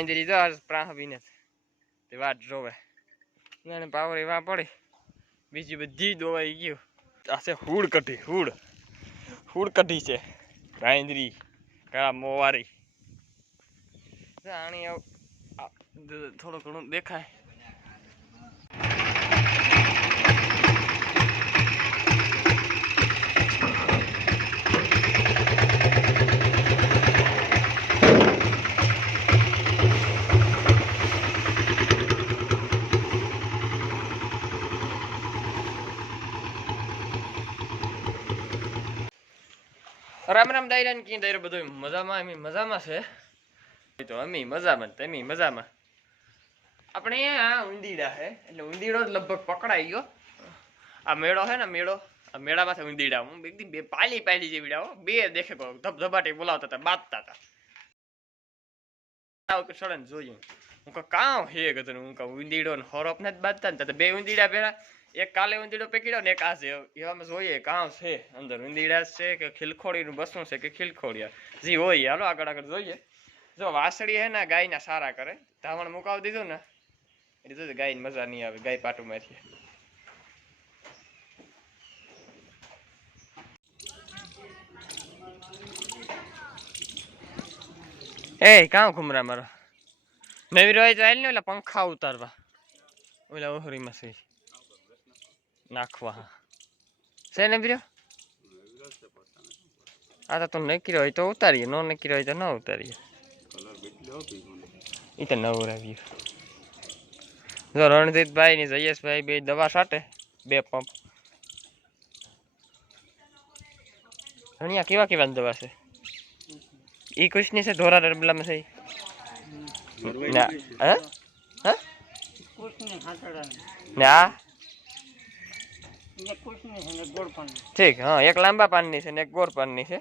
રાંદરી તો આજ પ્રાહવીને તે વાત જોવે એને પાવરી વા પડી બીજી બધી દોવાઈ ગયું આ છે હુડ કઢી હુડ હૂડ કઢી છે રાંદરી કા મોવારી આણી થોડું ઘણું દેખાય રામ ને કી દાયરો બધું મજામાં, એમ મજામાં છે. તો અમે મજામાં તમે મજામાં. આપણે આ ઊંધીડા છે, એટલે ઊંધીડો લગભગ પકડાઈ ગયો. આ મેળો છે ને મેળો, આ મેળામાંથી ઊંધીડા હું એકદમ બે પાલી પાલી જેવીડા હો. બે દેખે ધબધબાટી બોલાવતા હતા બાંધતા હતા. કે સડન જોયું હું કાં હે ગતું હું કહું ઊંધીડો ને હોરપ ને જ બાંધતા ને. બે ઊંધીડા પેલા એક કાલે ઉંદીડો પકડ્યો ને એક આ એવામાં જોઈએ કાં છે? અંદર ઉંદીડા છે કે ખિલખોડીનું બસું છે કે ખિલખોડિયા? જી હોય, હાલો આગળ આગળ જોઈએ. જો વાસળી હે ને ગાયના સારા કરે. ધાવણ મુકાવી દીધું ને, એટલે તો ગાયને મજા નહીં આવે, ગાય પાટું માંથી એ, કાં ઘુમરા મારો? નવી રોય તો આવેલ ને ઓલા પંખા ઉતારવા. ઓલા ઓહરીમાં છે. નાખવા. હા છે ને બીરો આ તો તું નક્કી હોય તો ઉતારીએ ન નક્કી હોય તો ન ઉતારીએ. એ તો નવરાવ્યું જો રણજીતભાઈ ને જયેશભાઈ બે દવા છાંટે બે પંપ. રણિયા કેવા કેવા દવા છે? ઈ કૃષ્ણ છે ધોરા ડબલામાં છે? ના હા? હે? ને આ ને કુશની છે ને ગોળ પણ ઠીક હા એક લાંબા પાનની છે ને એક ગોળ પાનની છે.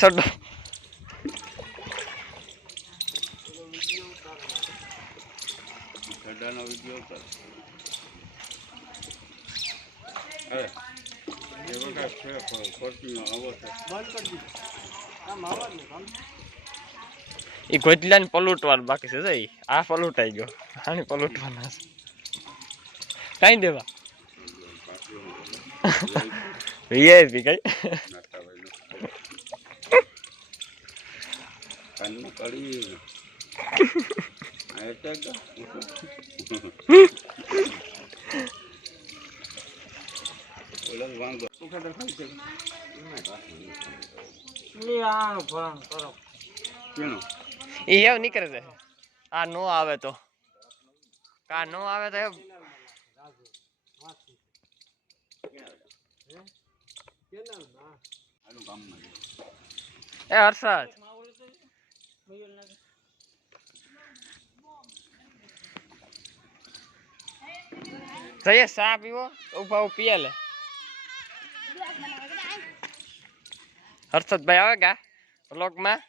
સડો ગઢાનો વીડિયો ઉતાર. એ વખત આવો છે. બંધ કરી દીધું. આમ પલુટવાનું બાકી છે જઈ આ પલુટાઈ ગયો. આને પલટવાના છે. કઈ દેવા. વીઆઈપી કઈ? એવું નીકળે છે. આ નો આવે તો. કા નો આવે તો એ હર્ષદ. જઈએ ચા પીવો ઊભા પીએ લે. હર્ષદભાઈ આવે ગા વ્લોગમાં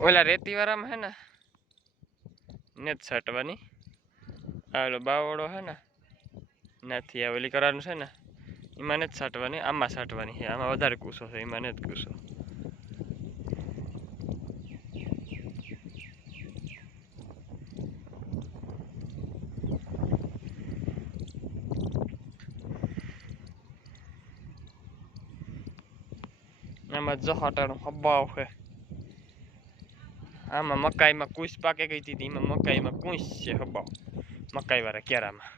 ઓલા રેતી વાળામાં હે ને ને જ છાંટવાની. આવેલો બાવળો હે ને નથી આ ઓલી કરવાનું છે ને, એમાં ને જ છાંટવાની, આમાં છાંટવાની છે, આમાં વધારે કૂસો છે, એમાં ને જ કૂસો. આમાં જો હટાનું હબ્બા છે આમાં મકાઈમાં કુશ પાકે ગઈ હતી એમાં મકાઈમાં કુશ છે હબાવ મકાઈ વાળા કેરામાં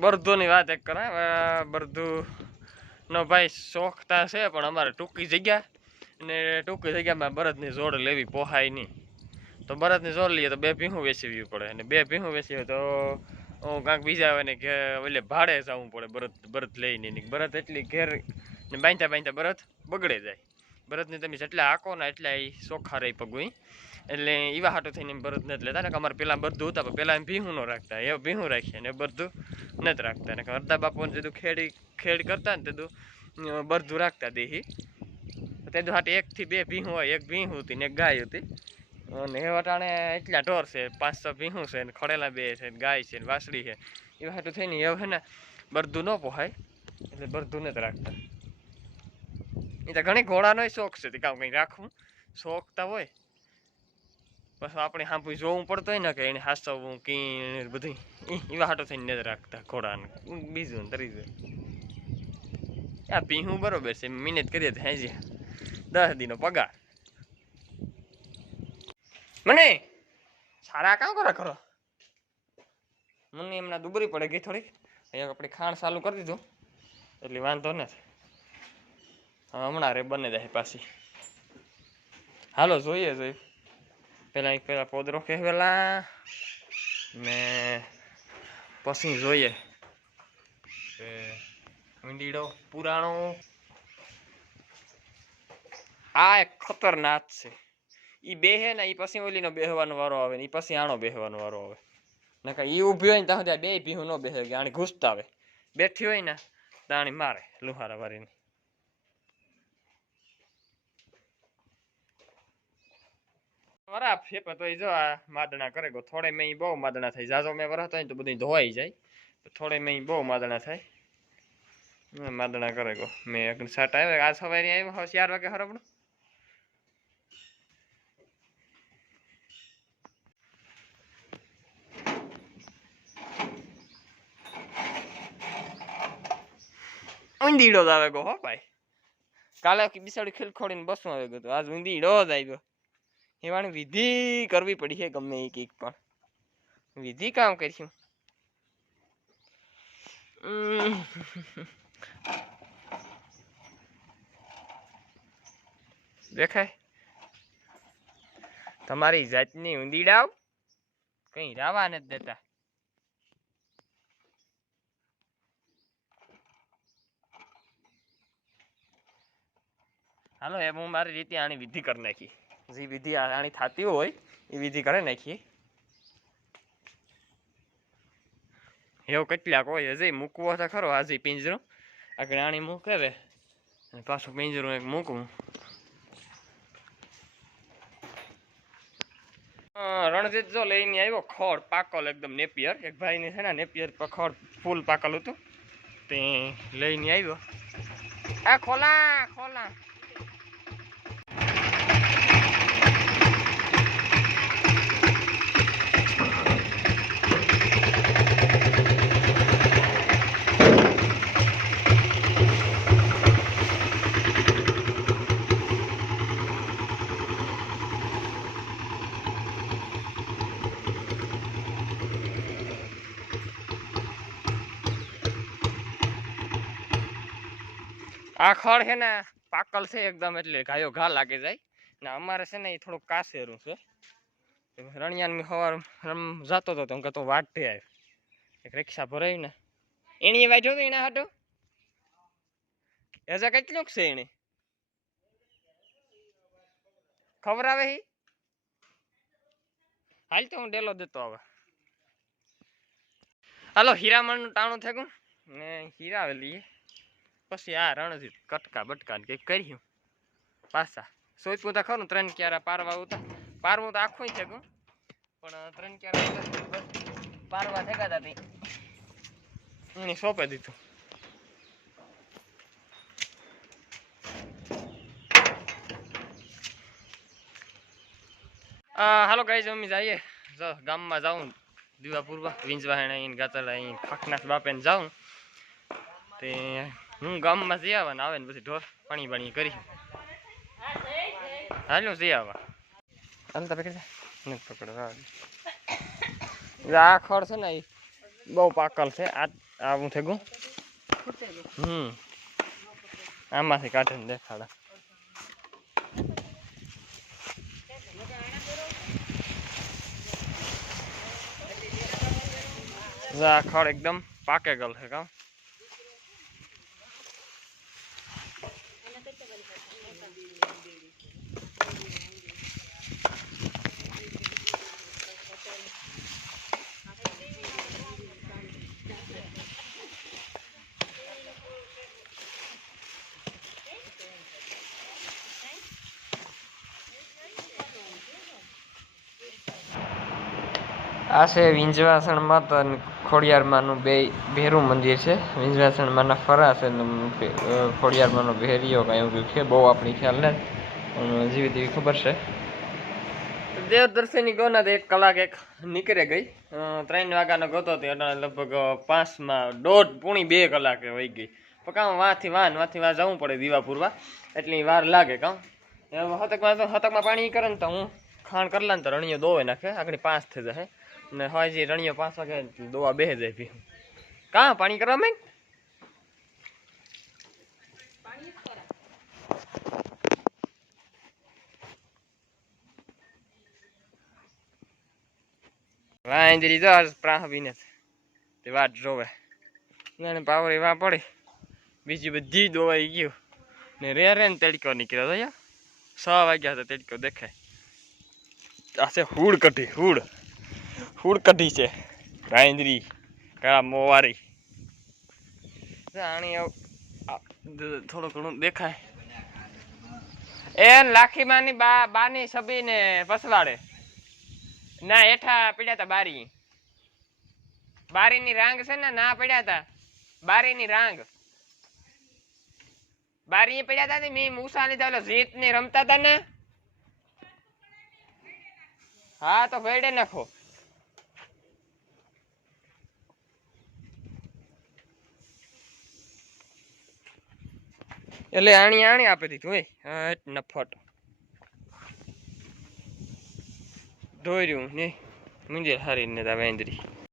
બરધુની વાત એક કરા બરધુ નો ભાઈ શોખતા છે પણ અમારે ટૂંકી જગ્યા ને ટૂંકી જગ્યામાં બરદની જોડ લેવી પોહાય નહીં તો બરદની જોડ લઈએ તો બે ભીહું વેચવી પડે અને બે ભીહું વેચી તો હું કાંઈક બીજા ને કે ઓલે ભાડે જવું પડે બરત બરત લઈને બરત એટલી ઘેર ને બાંધતા બાંધતા બરત બગડે જાય. બરતને તમે જેટલા હાકો ને એટલા એ ચોખ્ખા રહી પગું એટલે એવા હાટું થઈને બરત નથી લેતા ને કે અમારે પેલા બધું હતા, પણ પેલા એમ ભીહું ન રાખતા, એ ભીહું રાખીએ ને બધું નથી રાખતા. ને અડધા બાપુને જેટલું ખેડી, ખેડ કરતા ને તેટલું બરધું રાખતા દેહી તે હાટે એકથી બે ભીહું હોય, એક ભીહું હતી ને એક ગાય હતી. અને એ વટાણે એટલા ઢોર છે, પાંચ છ ભીહું છે ને ખડેલા બે છે ને ગાય છે ને વાસળી છે. એ હાટું થઈને છે ને બરધું ન પોહાય, એટલે બરધું જ રાખતા. એ તો ઘણી ઘોડાનો શોખ છે કામ કંઈ રાખવું. શોખ તો હોય. બસ આપણે સાંભળી જોવું પડતું હોય ને કે એને હાસવું કી બધું એવા હાટો થઈને નથી રાખતા ઘોડાને. બીજું ને ત્રીજું. આ પીહું બરોબર છે મહેનત કરીએ તો હેજી દસ દીનો પગાર. મને? સારા કામ કરો કરો. મને એમના દુબરી પડે ગઈ થોડીક. અહીંયા આપણે ખાણ ચાલુ કરી દીધું. એટલે વાંધો નથી. હમણાં રે બને જાય પાછી. હાલો, જોઈએ જોઈએ. પેલા એક પેલા પોદરો કહેવેલા ને પછી જોઈએ. ઊંડીડો પુરાણો. આ એક ખતરનાક છે. ઈ બેહે ને એ પછી ઓલીનો બેહવાનો વારો આવે ને એ પછી આનો બેહવાનો વારો આવે. નકર એ ઊભી હોય ને, ત્યાં સુધી બે ભીહું ન બેહે કે આણી ઘૂસતા આવે બેઠી હોય ને, તો મારે, લુહારા વારીને ખરાબ છે પણ તો એ જો આ માદણા કરે, ગો થોડે મેં બહુ માદણા થાય. જાજો મેં વરસતો હોય તો બધું ધોવાઈ જાય. થોડે મેં બહુ માદણા થાય. માદણા કરે ગો. મેં સાટ આવે આ સવારે આવ્યો ચાર વાગે હરબડું ઊંધીડો જ આવે ગો, હો ભાઈ. કાલે બિસાડી ખીલખોડીને બસમાં આવે ગયો આજ ઊંધીડો જ આવ્યો. એવાની વિધિ કરવી પડી છે ગમે એ કંઈક પણ. વિધિ કામ કરીશું દેખાય? તમારી જાતની ઊંધીડાવ કઈ રાવા નથી દેતા. હાલો, એમ હું મારી રીતે આની વિધિ કરી નાખી. જે વિધિ આની થતી હોય, એ વિધિ કરી નાખી એવું કેટલાક હોય, હજી મૂકવો તો ખરો, આજે પિંજરો. આગળ આણી મૂકે રે અને પાછું પિંજરું એક મૂકવું રણજીત જો લઈને આવ્યો ખડ પાકલ એકદમ નેપિયર. એક ભાઈને છે ને નેપિયર પર ખડ ફૂલ પાકલ હતું. તે લઈને આવ્યો. આ ખોલા ખોલા. આ ખડ છે ને પાકલ છે એકદમ એટલે ગાયો ઘા લાગી જાય. ને અમારે છે ને એ થોડુંક કાસેરું છે. રણિયાન સવાર જતો હતો હું કહેતો વાટે આવ્યો એક રિક્ષા ભરાઈ ને એની વાય જોયું એના હાટું? હજા કેટલુંક છે એને? ખબર આવે હી? હાલ તો હું ડેલો દેતો હવે હાલો, હીરામણનું ટાણું થયું ને હીરા લઈએ પછી આ રણજીત, કટકા બટકા ને કંઈક કર્યું. પાછા સોચવું તો ખરું ત્રણ ક્યારા પારવા ઉતા. પારવું તો આખું છે ગયું પણ ત્રણ ક્યારા પારવા થયા હતા એને સોંપે દીધું. હાલો ગાઈ જમી જઈએ. જો, ગામમાં જાઉં. દીવા પૂરવા વીંજવા હેણે ગાતર અહીં ખાખનાથ બાપે જાઉં. તે હું ગામમાં જઈ આવવાને આવે ને પછી ઢોર પાણી પાણી કરી. હાલું જઈ આવવા. હાલ તો પકડી નથી પકડો આ ખડ છે ને એ બહુ પાકલ છે. આ આ હું થેગું? હમ. આમાંથી કાઢીને દેખાડા. જો આ ખડ એકદમ પાકે ગયેલ છે કામ આ છે વિંજવાસણ માતા અને ખોડિયારમાંનું બે ભેરું મંદિર છે. વિંજવાસણ માના ફરા છે ખોડિયારમાંનો ભેરીઓ કાંઈ એવું છે, બહુ આપણી ખ્યાલ ને જીવી તેવી ખબર છે. દેવ દર્શનની ગોના એક કલાક એક નીકળે ગઈ. ત્રણ વાગ્યાનો ગતો હતો એટલે લગભગ પાંચમાં દોઢ પૂણી બે કલાકે વહી ગઈ. પણ કામ વાંથી વાન વાંથી વાં જવું પડે દીવા પૂરવા એટલી વાર લાગે કાં. હતકમાં તો હતકમાં પાણી કરે ને તો હું ખાણ કરલા ને તો રણીઓ દોવે નાખે. આગળ પાંચ થઈ જાય. ને હોય જે રણિયો પાંચ વાગે, દોવા બેહે જાય પી કા પાણી કરવા મેં વાંદરી જો પ્રાહ પ્રાહવીને તે વાટ જોવે. ને પાવરી વા બીજી બધી દોવાઈ ગયું. ને રે રે ને તડકો નીકળ્યો તો છ વાગ્યા તો તડકો દેખાય. આસે હુડ કઢી, હુડ. હુડ કઢી છે. વાંદરી કાળા મોવારી. દ- થોડું ઘણું દેખાય. એ લાખીમાની બા, બાની સબીને પસવાડે ના, હેઠા પીડ્યા તા બારી. બારીની રાંગ છે ને, ના પડ્યા તા. બારીની રાંગ. બારી પડ્યા તા ને, મેં મૂસા લીધા, ઓલો જીત ને રમતા તા ને. હા, તો વેડે નાખો. એટલે આણી આણી આપી દીધું હોય હેટ નફટ ધોર્યું ને મુંજે હારી ને તા વેંદરી.